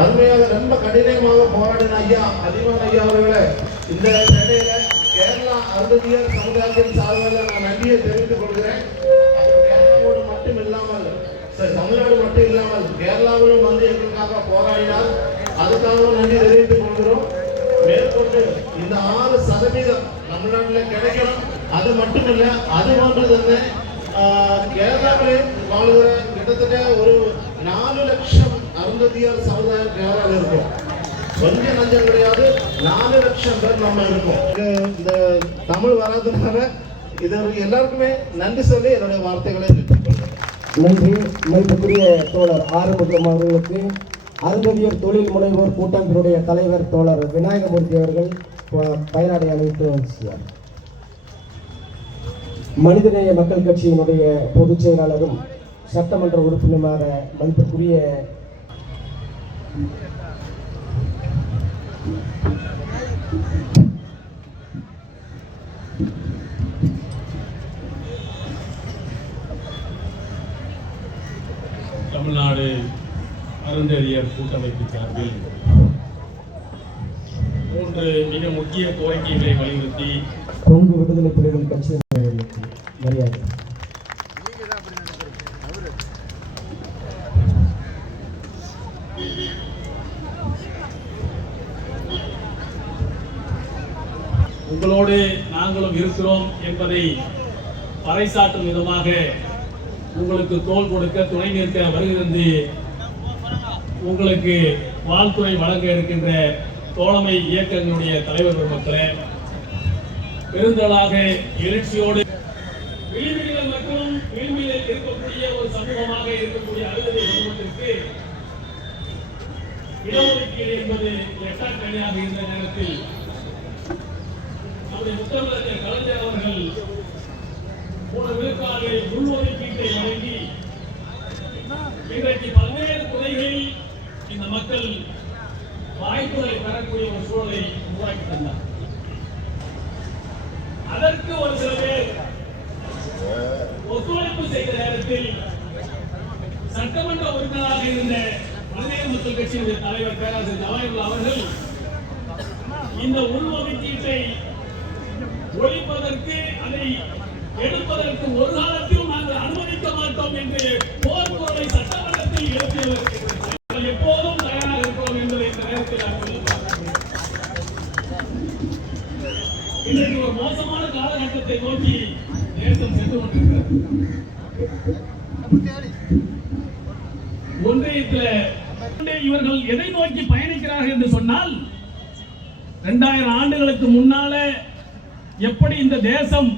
அருமையாக ரொம்ப கடினமாக போராடின ஐயா அதிகமான ஐயா அவர்களை இந்த நிலையில கேரளா அருந்ததியர் சமுதாயத்தின் சார்பில் நான் நன்றியை தெரிவித்துக் கொள்கிறேன். கேரளாவோடு மட்டும் இல்லாமல் தமிழ்நாடு மட்டும் இல்லாமல் கேரளாவிலும் வந்து எங்களுக்காக போராடினார். அதுக்காக நன்றி தெரிவித்துக் கொள்கிறோம். மேற்கொண்டு இந்த 6% தமிழ்நாட்டில் கிடைக்கணும். அது மட்டுமில்ல, அது ஒன்று തന്നെ கேரளாவிலே வாழ்கிற கிட்டத்தட்ட ஒரு 4 லட்சம் அருந்ததியர் சமுதாயம் கேரளாவில் இருக்கும். கொஞ்சம் நஞ்சம் கிடையாது, 4 லட்சம் பேர் நம்ம இருக்கோம். இந்த தமிழ் வராதனால இது எல்லாருக்குமே நன்றி சொல்லி என்னுடைய வார்த்தைகளை நன்றி. மதிப்புக்குரிய தோழர் ஆறுமுகம் அவர்களுக்கு அருந்ததியர் தொழில் முனைவோர் கூட்டமைப்பினுடைய தலைவர் தோழர் விநாயகமூர்த்தி அவர்கள் பயனாடை அணிவித்து வந்துள்ளார். மனிதநேய மக்கள் கட்சியினுடைய பொதுச் செயலாளரும் சட்டமன்ற உறுப்பினருமான மதிப்புக்குரிய தமிழ்நாடு அருந்ததியர் கூட்டமைப்பு சார்பில் 3 மிக முக்கிய கோரிக்கைகளை வலியுறுத்தி கொங்கு விடுதலை புலிகள் கட்சி மரியாதை. உங்களோடு நாங்களும் இருக்கிறோம் என்பதை பறைசாற்றும் விதமாக உங்களுக்கு தோள் கொடுக்க துணை நிற்க வருகிறது. உங்களுக்கு வாழ்த்துறை வழங்க இருக்கின்ற தோழமை இயக்கங்களுடைய தலைவர் பெருமக்களே, பெருந்தளாக எழுச்சியோடு விளிம்பில் மற்றும் விளிம்பில் இருக்கக்கூடிய ஒரு சமூகமாக இருக்கக்கூடிய அருந்ததி சமூகத்திற்கு இடஒதுக்கீடு என்பது எட்டாக்கணியாக இருந்த நேரத்தில் நம்முடைய முத்தமிழர் கலைஞர் அவர்கள் 3 விழுக்காடு உள்ஒதுக்கீட்டை வழங்கி இன்றைக்கு பல்வேறு துறைகளில் இந்த மக்கள் வாய்ப்புகளை பெறக்கூடிய ஒரு சூழலை உருவாக்கி தந்தார். அதற்கு ஒரு சில பேர் ஒத்துழைப்பு செய்த நேரத்தில் சட்டமன்ற உறுப்பினராக இருந்த மனிதநேய மக்கள் கட்சியினுடைய தலைவர் பேராசிரியர் ஜவஹர்லால் அவர்கள் இந்த உள்ஒதுக்கீட்டை ஒழிப்பதற்கு, அதை எடுப்பதற்கு ஒரு காலத்திலும் நாங்கள் அனுமதிக்க மாட்டோம் என்று போர்க்குரலை சட்டமன்றத்தில் எழுப்பியவர் எப்போதும் தயாராக இருக்கிறோம் என்பதை இந்த நேரத்தில் இன்றைக்கு ஒரு மோசமான காலகட்டத்தை நோக்கி தேசம் சென்று கொண்டிருக்கிறது. ஒன்றியத்தில் இவர்கள் எதை நோக்கி பயணிக்கிறார்கள் என்று சொன்னால், 2000 ஆண்டுகளுக்கு முன்னால எப்படி இந்த தேசம்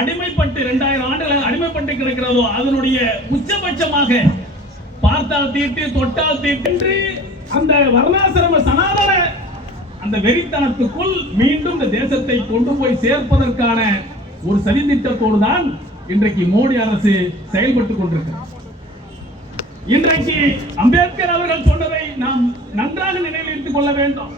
அடிமைப்பட்டு 2000 ஆண்டுகள் அடிமைப்பட்டு கிடக்கிறதோ அதனுடைய உச்சபட்சமாக பார்த்தால் தீட்டு தொட்டால் தீட்டு என்று அந்த வர்ணாசிரம சனாதன அந்த வெறித்தனத்துக்குள் மீண்டும் இந்த தேசத்தை கொண்டு போய் சேர்ப்பதற்கான ஒரு சதித்திட்டத்தோடு தான் இன்றைக்கு மோடி அரசு செயல்பட்டுக் கொண்டிருக்கிறது. இன்றைக்கு அம்பேத்கர் அவர்கள் சொன்னதை நாம் நன்றாக நினைவில் எடுத்துக் கொள்ள வேண்டும்.